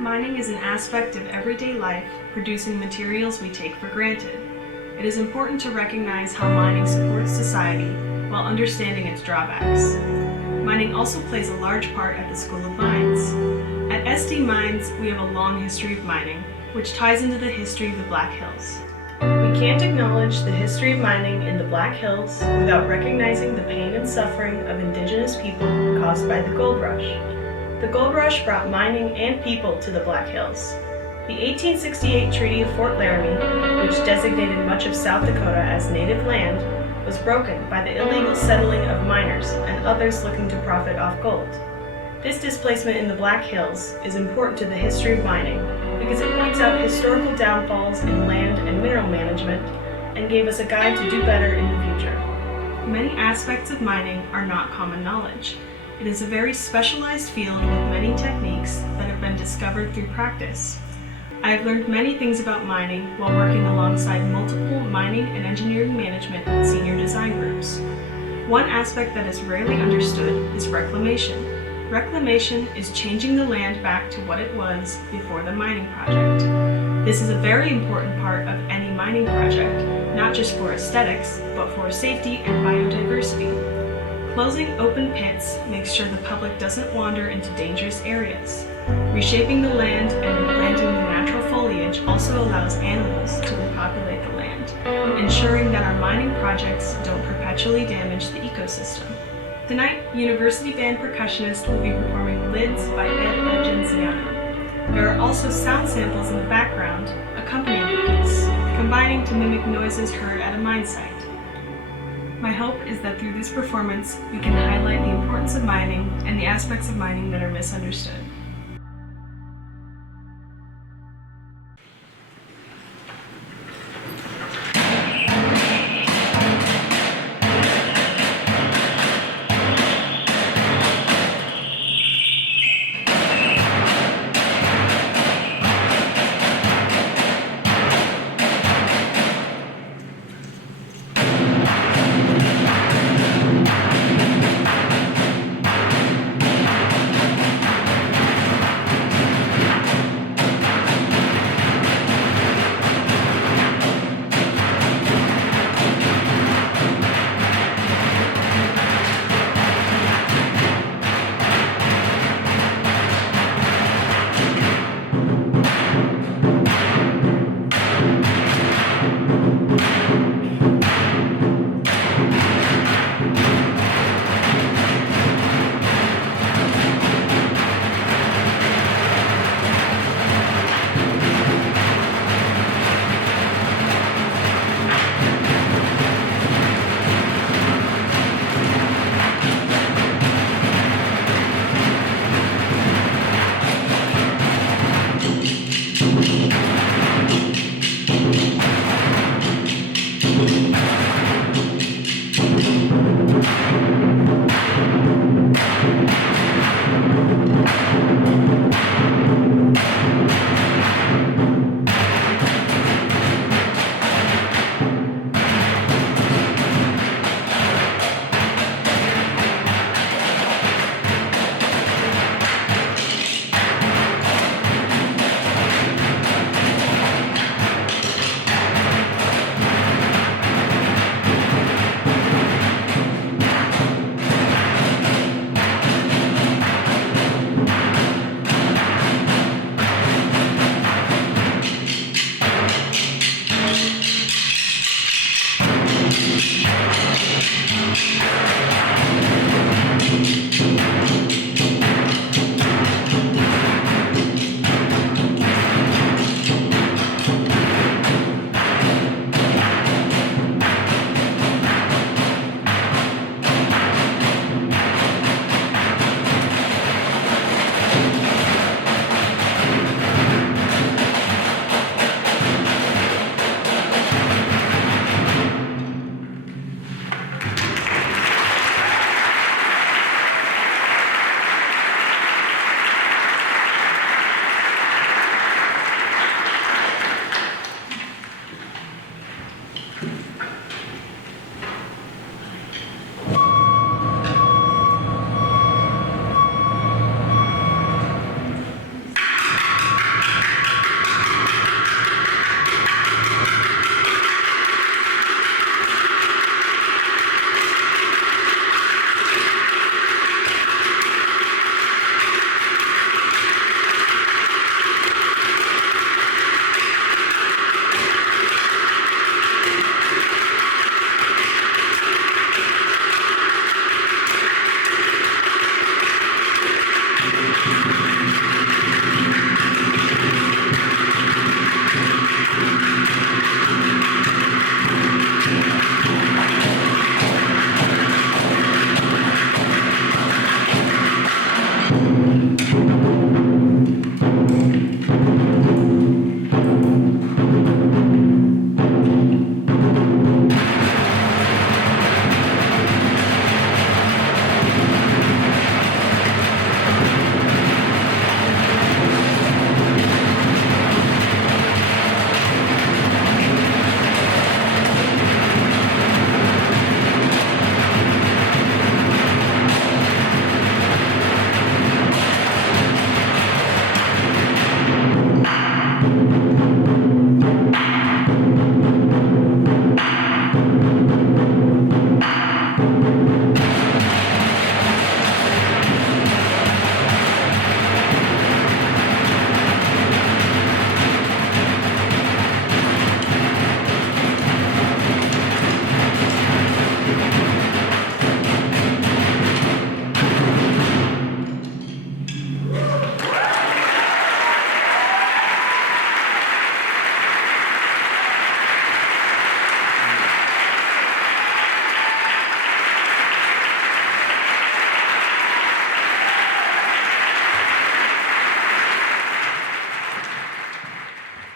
Mining is an aspect of everyday life, producing materials we take for granted. It is important to recognize how mining supports society while understanding its drawbacks. Mining also plays a large part at the School of Mines. At SD Mines, we have a long history of mining, which ties into the history of the Black Hills. We can't acknowledge the history of mining in the Black Hills without recognizing the pain and suffering of indigenous people caused by the gold rush. The gold rush brought mining and people to the Black Hills. The 1868 Treaty of Fort Laramie, which designated much of South Dakota as native land, was broken by the illegal settling of miners and others looking to profit off gold. This displacement in the Black Hills is important to the history of mining because it points out historical downfalls in land and mineral management and gave us a guide to do better in the future. Many aspects of mining are not common knowledge. It is a very specialized field with many techniques that have been discovered through practice. I have learned many things about mining while working alongside multiple mining and engineering management and senior design groups. One aspect that is rarely understood is reclamation. Reclamation is changing the land back to what it was before the mining project. This is a very important part of any mining project, not just for aesthetics, but for safety and biodiversity. Closing open pits makes sure the public doesn't wander into dangerous areas. Reshaping the land and replanting the natural foliage also allows animals to repopulate the land, ensuring that our mining projects don't perpetually damage the ecosystem. Tonight, University Band percussionist will be performing Lids by Ed Argenziano. There are also sound samples in the background accompanying the piece, combining to mimic noises heard at a mine site. My hope is that through this performance, we can highlight the importance of mining and the aspects of mining that are misunderstood.